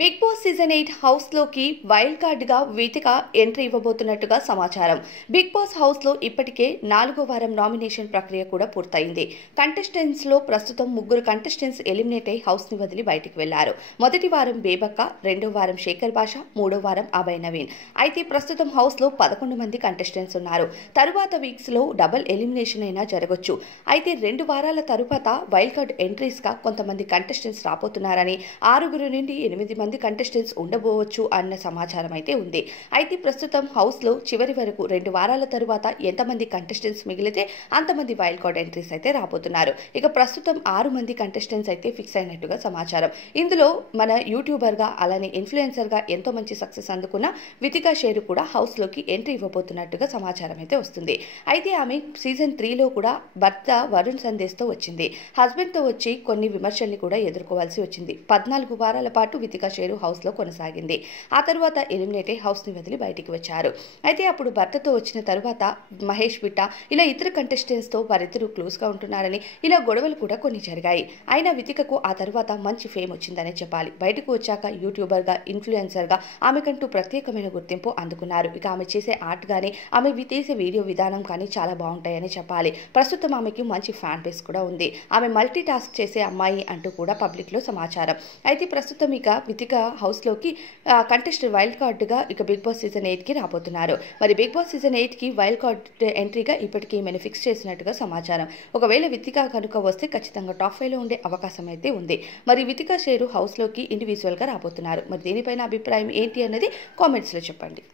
Big boss season 8 house లోకి wild card గా వీతిక entry ఇవ్వబోతున్నట్టుగా సమాచారం. బిగ్ బాస్ హౌస్ లో ఇప్పటికే 4వ వారం నామినేషన్ ప్రక్రియ కూడా పూర్తయింది. కంటెస్టెంట్స్ లో ప్రస్తుతం 3 కంటెస్టెంట్స్ ఎలిమినేట్ అయి హౌస్ ని వదిలి బయటికి వెళ్లారు. మొదటి వారం బేబక్క, రెండో వారం శేఖర్ భాష, మూడో వారం అభయ్ నవీన్. అయితే ప్రస్తుతం హౌస్ లో 11 మంది కంటెస్టెంట్స్ ఉన్నారు. తరువాత వీక్స్ లో డబుల్ ఎలిమినేషన్ అయినా జరగొచ్చు. అయితే 2 వారాల తరువాత వైల్డ్ కార్డ్ ఎంట్రీస్ గా కొంతమంది కంటెస్టెంట్స్ రాబోతున్నారని 6 నుండి 8 మంది కంటెస్టెంట్స్ ఉండబోవచ్చు అన్న సమాచారం అయితే ఉంది. అయితే ప్రస్తుతం హౌస్ లో చివరి వరకు 2 వారాల తరువాత ఎంతమంది కంటెస్టెంట్స్ మిగిలితే అంతమంది వైల్డ్ కార్డ్ ఎంట్రీస్ అయితే రాబోతున్నారు. ఇక ప్రస్తుతం 6 మంది కంటెస్టెంట్స్ అయితే ఫిక్స్ అయినట్టుగా సమాచారం. ఇందులో మన యూట్యూబర్ గా అలానే ఇన్ఫ్లుయెన్సర్ గా ఎంతో మంచి సక్సెస్ అందుకున్న వితికా షేరు కూడా హౌస్ లోకి ఎంట్రీ ఇవ్వబోతున్నట్టుగా సమాచారం అయితే వస్తుంది. అయితే ఆమె సీజన్ 3లో కూడా భర్త వరుణ్ సందేశ్ తో వచ్చింది. హస్బెండ్ తో వచ్చి కొన్ని విమర్శల్ని కూడా ఎదుర్కోవాల్సి వచ్చింది. 14 వారాల పాటు వితికా షేరు హౌస్ లో కొనసాగింది. ఆ తర్వాత ఎలిమినేట్ అయి హౌస్ ని వదిలి బయటికి వచ్చారు. అయితే అప్పుడు భర్తతో వచ్చిన తర్వాత మహేష్ బిట్ట ఇలా ఇతర కంటెస్టెంట్స్ తో వారిద్దరూ క్లోజ్ గా ఉంటున్నారని ఇలా గొడవలు కూడా కొన్ని జరిగాయి. అయినా వితికకు ఆ తర్వాత మంచి ఫేమ్ వచ్చిందనే చెప్పాలి. బయటకు వచ్చాక యూట్యూబర్ గా ఇన్ఫ్లుయెన్సర్ గా ఆమెకంటూ ప్రత్యేకమైన గుర్తింపు అందుకున్నారు. ఇక ఆమె చేసే ఆర్ట్ గానీ ఆమె తీసే వీడియో విధానం కానీ చాలా బాగుంటాయని చెప్పాలి. ప్రస్తుతం ఆమెకి మంచి ఫ్యాన్ బేస్ కూడా ఉంది. ఆమె మల్టీ టాస్క్ చేసే అమ్మాయి అంటూ కూడా పబ్లిక్ లో సమాచారం. అయితే ప్రస్తుతం ఇక వితిక హౌస్ లోకి కంటెస్టెంట్ వైల్డ్ కార్డ్ గా ఇక బిగ్ బాస్ సీజన్ 8 కి రాబోతున్నారు. మరి బిగ్ బాస్ సీజన్ 8 కి వైల్డ్ కార్డ్ ఎంట్రీగా ఇప్పటికీ ఈమెను ఫిక్స్ చేసినట్టుగా సమాచారం. ఒకవేళ వితిక కనుక వస్తే ఖచ్చితంగా టాప్ 5 లో ఉండే అవకాశం అయితే ఉంది. మరి వితిక షేరు హౌస్ లోకి ఇండివిజువల్ గా రాబోతున్నారు. మరి దీనిపైన అభిప్రాయం ఏంటి అన్నది కామెంట్స్ లో చెప్పండి.